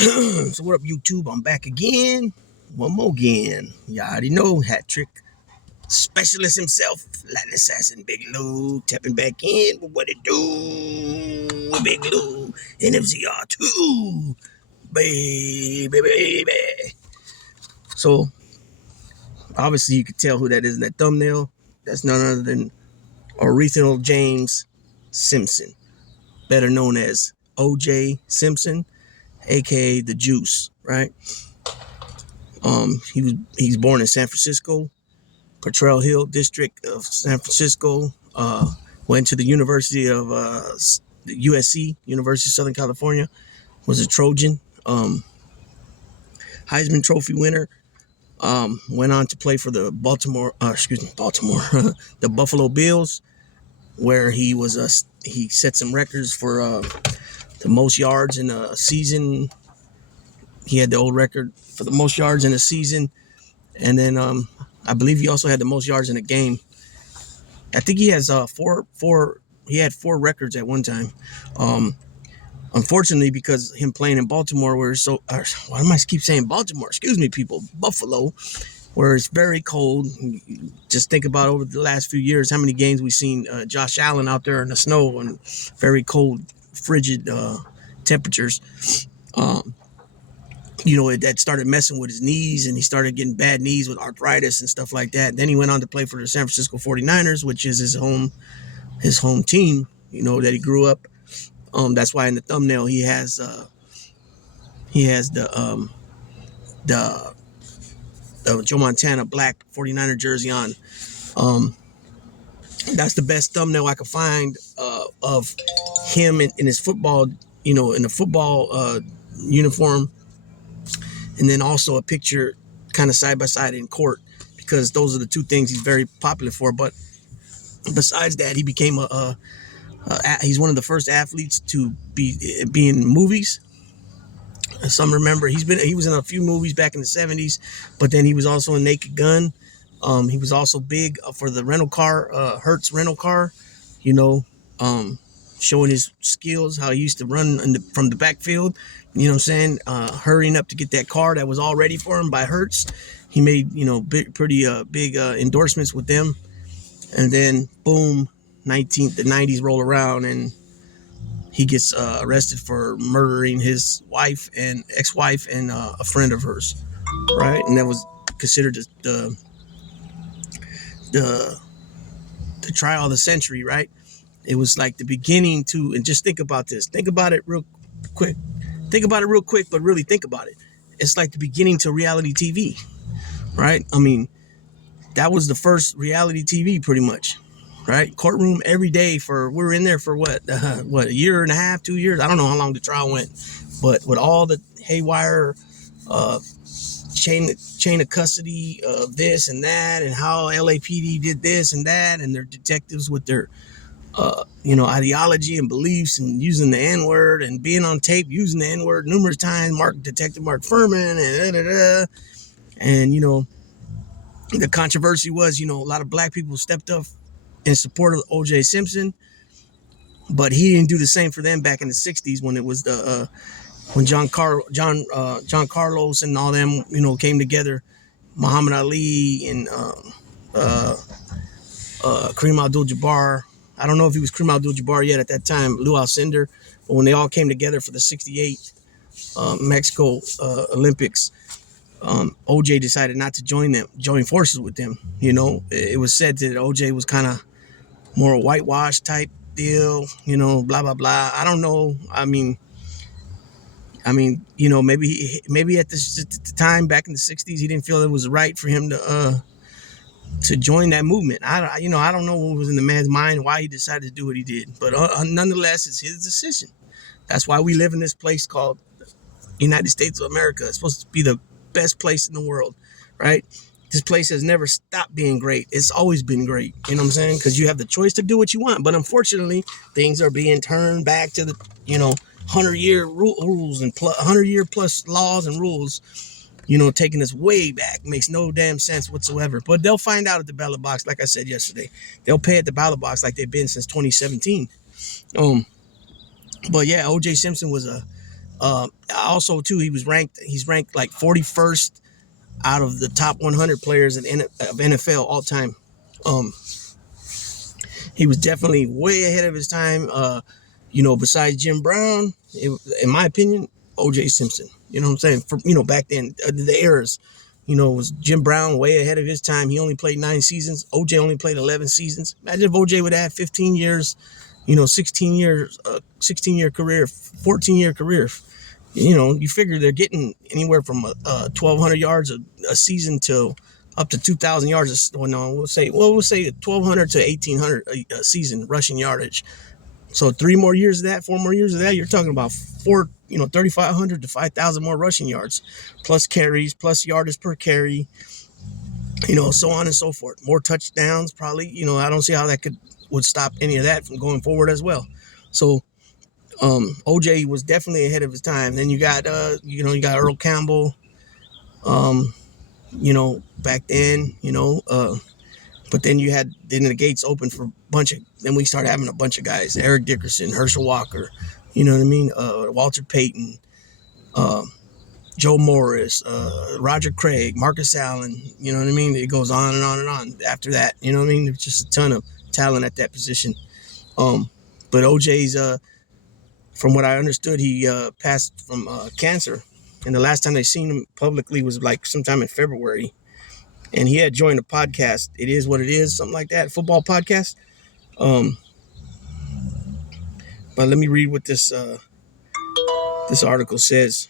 So what up, YouTube? I'm back again. One more again. You already know, hat trick specialist himself, Latin assassin Big Lou, tapping back in with what it do, Big Lou, NFCR2, baby. So obviously you can tell who that is in that thumbnail. That's none other than Aretha James Simpson, better known as O.J. Simpson, aka the Juice, right? He's born in San Francisco, Potrero Hill district of San Francisco. Went to the University of USC, University of Southern California. Was a Trojan, Heisman Trophy winner. Went on to play for the Baltimore, the Buffalo Bills, where he set some records for the most yards in a season. He had the old record for the most yards in a season. And then I believe he also had the most yards in a game. I think he has he had four records at one time. Unfortunately, because him playing in Baltimore, why am I keep saying Baltimore? Excuse me, people. Buffalo, where it's very cold. Just think about over the last few years how many games we've seen Josh Allen out there in the snow and very cold, frigid temperatures. That started messing with his knees, and he started getting bad knees with arthritis and stuff like that. Then he went on to play for the San Francisco 49ers, which is his home team, that he grew up. That's why in the thumbnail he has the Joe Montana black 49er jersey on. That's the best thumbnail I could find of him in his football, in the football uniform. And then also a picture kind of side by side in court, because those are the two things he's very popular for. But besides that, he became he's one of the first athletes to be in movies. Some remember he was in a few movies back in the 70s, but then he was also in Naked Gun. He was also big for the rental car, Hertz rental car, showing his skills, how he used to run from the backfield. Hurrying up to get that car that was all ready for him by Hertz. He made, pretty big endorsements with them. And then, boom, the 90s roll around, and he gets arrested for murdering his wife and ex-wife and a friend of hers, right? And that was considered the trial of the century, right? It was like the beginning to, and just think about this. Think about it real quick, but really think about it. It's like the beginning to reality TV, right? I mean, that was the first reality TV pretty much, right? Courtroom every day we were in there for what, a year and a half, 2 years? I don't know how long the trial went, but with all the haywire chain of custody of this and that, and how LAPD did this and that, and their detectives with their ideology and beliefs, and using the N-word and being on tape using the N-word numerous times, Detective Mark Furman, and the controversy was, a lot of black people stepped up in support of O.J. Simpson, but he didn't do the same for them back in the 60s when it was when John Carlos and all them, came together, Muhammad Ali and Kareem Abdul-Jabbar. I don't know if he was Kareem Abdul-Jabbar yet at that time, Lou Alcindor, but when they all came together for the 68 Mexico Olympics, OJ decided not to join forces with them. It was said that OJ was kind of more a whitewash type deal, blah, blah, blah. I don't know. I mean, maybe at the time back in the 60s, he didn't feel it was right for him to join that movement. I don't know what was in the man's mind, why he decided to do what he did, but nonetheless, it's his decision. That's why we live in this place called United States of America. It's supposed to be the best place in the world, right? This place has never stopped being great. It's always been great. You know what I'm saying? Because you have the choice to do what you want. But unfortunately, things are being turned back to the, 100-year rules and 100-year plus laws and rules, taking us way back. Makes no damn sense whatsoever. But they'll find out at the ballot box, like I said yesterday. They'll pay at the ballot box like they've been since 2017. But yeah, O.J. Simpson was a Also, too, he's ranked like 41st out of the top 100 players of NFL all time. Um, he was definitely way ahead of his time. Besides Jim Brown, in my opinion, O.J. Simpson. You know what I'm saying? Back then, the eras, was Jim Brown way ahead of his time. He only played 9 seasons. O.J. only played 11 seasons. Imagine if O.J. would have had 15 years, 16-year career, 14-year career. You figure they're getting anywhere from 1,200 yards a season to up to 2,000 yards. We'll say 1,200 to 1,800 a season rushing yardage. So 4 more years of that, you're talking about 3,500 to 5,000 more rushing yards, plus carries, plus yardage per carry, so on and so forth. More touchdowns, probably. I don't see how that would stop any of that from going forward as well. So OJ was definitely ahead of his time. Then you got Earl Campbell, back then, but then the gates opened for then we started having a bunch of guys, Eric Dickerson, Herschel Walker, you know what I mean? Walter Payton, Joe Morris, Roger Craig, Marcus Allen, you know what I mean? It goes on and on and on after that, you know what I mean? There's just a ton of talent at that position. But OJ's, from what I understood, he passed from cancer. And the last time they seen him publicly was like sometime in February. And he had joined a podcast. It Is What It Is, something like that, football podcast. But let me read what this article says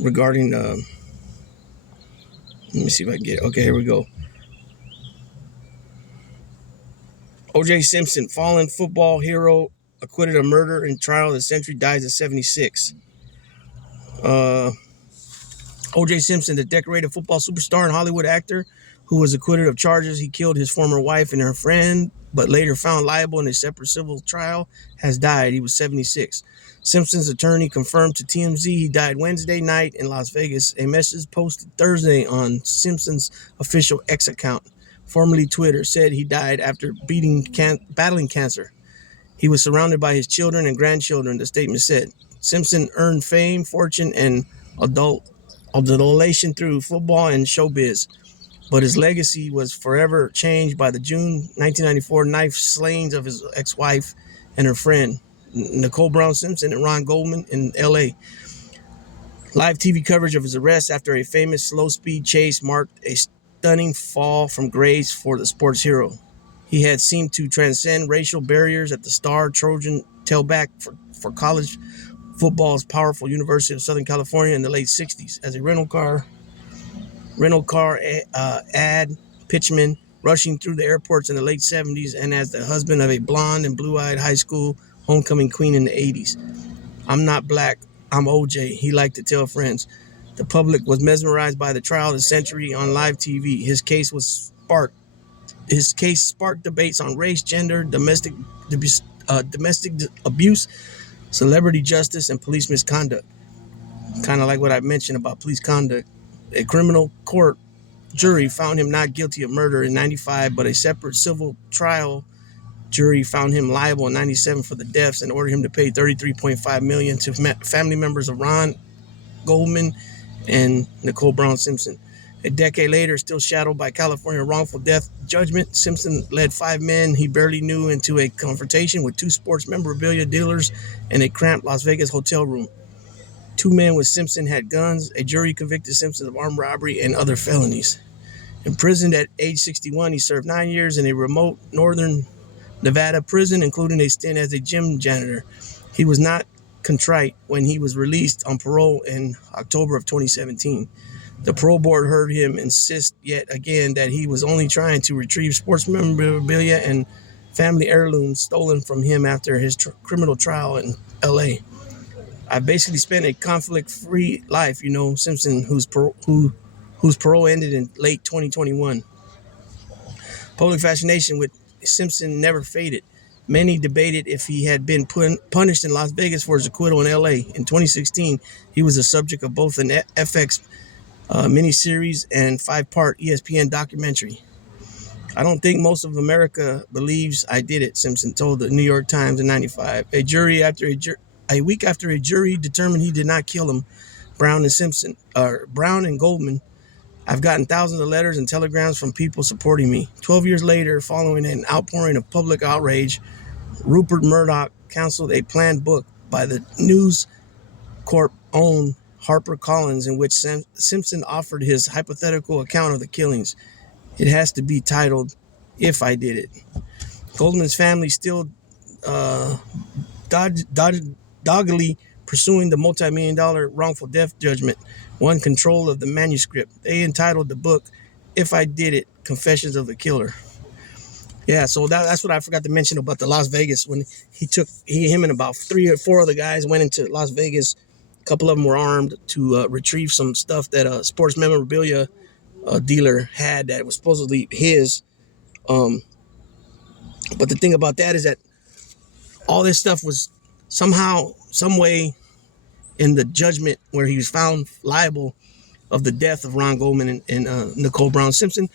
regarding. Let me see if I can get it. Okay, here we go. O.J. Simpson, fallen football hero, acquitted of murder in trial of the century, dies at 76. O.J. Simpson, the decorated football superstar and Hollywood actor who was acquitted of charges he killed his former wife and her friend, but later found liable in a separate civil trial, has died. He was 76. Simpson's attorney confirmed to TMZ he died Wednesday night in Las Vegas. A message posted Thursday on Simpson's official X account, formerly Twitter, said he died after battling cancer. He was surrounded by his children and grandchildren, the statement said. Simpson earned fame, fortune, and adulation through football and showbiz, but his legacy was forever changed by the June 1994 knife slayings of his ex-wife and her friend, Nicole Brown Simpson, and Ron Goldman in L.A. Live TV coverage of his arrest after a famous slow-speed chase marked a stunning fall from grace for the sports hero. He had seemed to transcend racial barriers at the star Trojan tailback for college football's powerful University of Southern California in the late 60s as a rental car ad pitchman rushing through the airports in the late 70s, and as the husband of a blonde and blue-eyed high school homecoming queen in the 80s. I'm not black, I'm OJ, he liked to tell friends. The public was mesmerized by the trial of the century on live TV. His case sparked debates on race, gender, domestic abuse, celebrity justice, and police misconduct. Kind of like what I mentioned about police conduct. A criminal court jury found him not guilty of murder in 95, but a separate civil trial jury found him liable in 97 for the deaths and ordered him to pay $33.5 million to family members of Ron Goldman and Nicole Brown Simpson. A decade later, still shadowed by California wrongful death judgment, Simpson led 5 men he barely knew into a confrontation with 2 sports memorabilia dealers in a cramped Las Vegas hotel room. 2 men with Simpson had guns. A jury convicted Simpson of armed robbery and other felonies. Imprisoned at age 61, he served 9 years in a remote northern Nevada prison, including a stint as a gym janitor. He was not contrite when he was released on parole in October of 2017. The parole board heard him insist yet again that he was only trying to retrieve sports memorabilia and family heirlooms stolen from him after his criminal trial in L.A. I basically spent a conflict-free life, Simpson, whose parole ended in late 2021. Public fascination with Simpson never faded. Many debated if he had been punished in Las Vegas for his acquittal in L.A. In 2016, he was the subject of both an FX miniseries and 5-part ESPN documentary. I don't think most of America believes I did it, Simpson told the New York Times in 95. A jury after A week after a jury determined he did not kill him, Brown and Goldman, I've gotten thousands of letters and telegrams from people supporting me. 12 years later, following an outpouring of public outrage, Rupert Murdoch canceled a planned book by the News Corp owned HarperCollins in which Simpson offered his hypothetical account of the killings. It has to be titled, If I Did It. Goldman's family still doggedly pursuing the multi-million-dollar wrongful death judgment, won control of the manuscript. They entitled the book, If I Did It, Confessions of the Killer. Yeah, so that's what I forgot to mention about the Las Vegas. When him and about 3 or 4 other guys went into Las Vegas. A couple of them were armed to retrieve some stuff that a sports memorabilia dealer had that was supposedly his. But the thing about that is that all this stuff was somehow, some way, in the judgment where he was found liable of the death of Ron Goldman and Nicole Brown Simpson,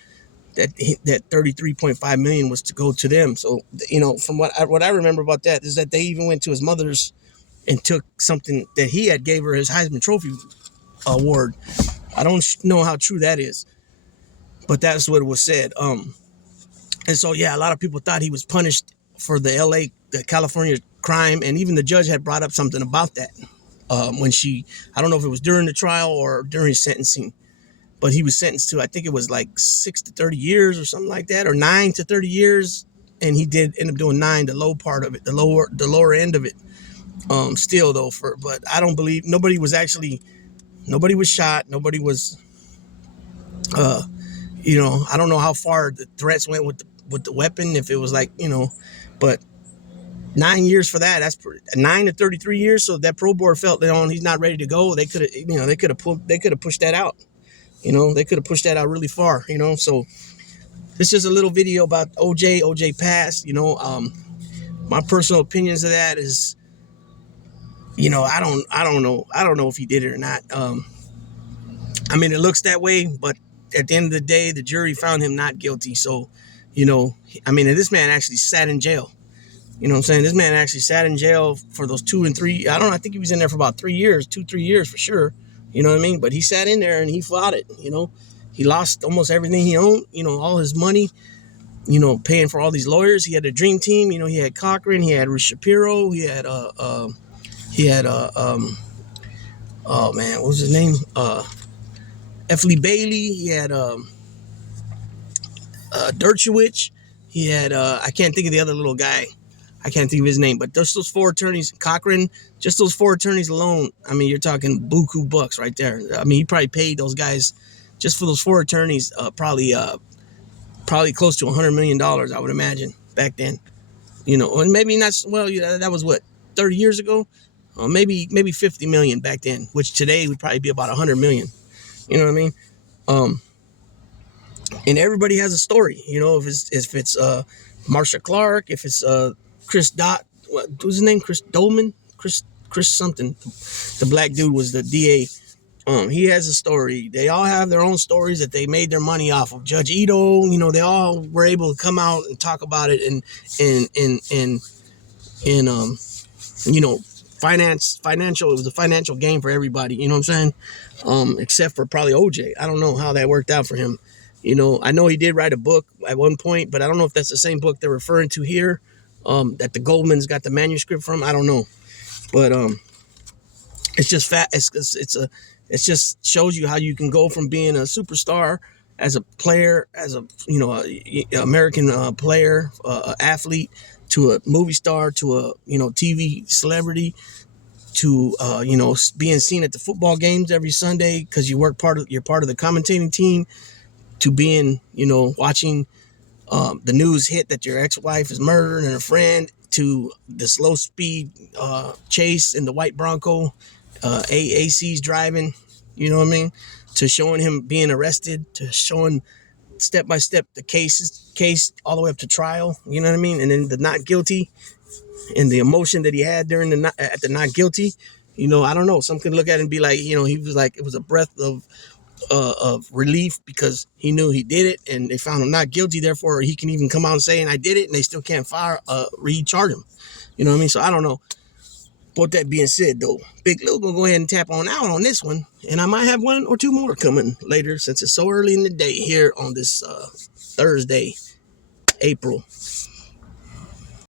that $33.5 million was to go to them. So, from what I remember about that is that they even went to his mother's and took something that he had gave her, his Heisman Trophy award. I don't know how true that is, but that's what it was said. And so, yeah, a lot of people thought he was punished for the California crime, and even the judge had brought up something about that when I don't know if it was during the trial or during sentencing, but he was sentenced to, I think it was like 6 to 30 years or something like that, or 9 to 30 years, and he did end up doing 9, the low part of it, the lower end of it. Still though, but I don't believe nobody was shot, nobody was, I don't know how far the threats went with the weapon, if it was like, but 9 years for that, that's 9 to 33 years. So that pro board felt that he's not ready to go. They could have pushed that out. They could have pushed that out really far. So this is just a little video about OJ passed. My personal opinions of that is, I don't know if he did it or not. It looks that way, but at the end of the day, the jury found him not guilty. So, this man actually sat in jail. You know what I'm saying? This man actually sat in jail for those 2 and 3. I don't know. I think he was in there for about 3 years, 2-3 years for sure. You know what I mean? But he sat in there and he fought it. He lost almost everything he owned, all his money, paying for all these lawyers. He had a dream team. He had Cochran, he had Rich Shapiro, he had, oh man, what was his name? F. Lee Bailey. He had, Dershowitz. He had, I can't think of the other little guy. I can't think of his name, but just those 4 attorneys, Cochran, just those 4 attorneys alone, you're talking buku bucks right there. He probably paid those guys just for those 4 attorneys, probably close to $100 million, I would imagine, back then. And maybe not, well, that was what, 30 years ago? Maybe 50 million back then, which today would probably be about 100 million. You know what I mean? And everybody has a story, if it's Marsha Clark, if it's Chris Dot, what was his name? Chris Dolman? Chris something. The black dude was the DA. He has a story. They all have their own stories that they made their money off of. Judge Ito, they all were able to come out and talk about it and financial. It was a financial gain for everybody. You know what I'm saying? Except for probably OJ. I don't know how that worked out for him. I know he did write a book at one point, but I don't know if that's the same book they're referring to here. That the Goldmans got the manuscript from. I don't know, but it's just fat. It just shows you how you can go from being a superstar as a player, as a American player, athlete, to a movie star, to a TV celebrity, to being seen at the football games every Sunday because you're part of the commentating team, to being watching the news hit that your ex-wife is murdered and a friend, to the slow speed chase in the white Bronco, AAC's driving, you know what I mean, to showing him being arrested, to showing step by step the case all the way up to trial, you know what I mean, and then the not guilty and the emotion that he had during at the not guilty. I don't know. Some could look at it and be like, he was like, it was a breath of relief because he knew he did it and they found him not guilty. Therefore, he can even come out and say, and I did it, and they still can't recharge him. You know what I mean? So I don't know. But that being said, though, Big Lou gonna go ahead and tap on out on this one, and I might have one or two more coming later since it's so early in the day here on this Thursday, April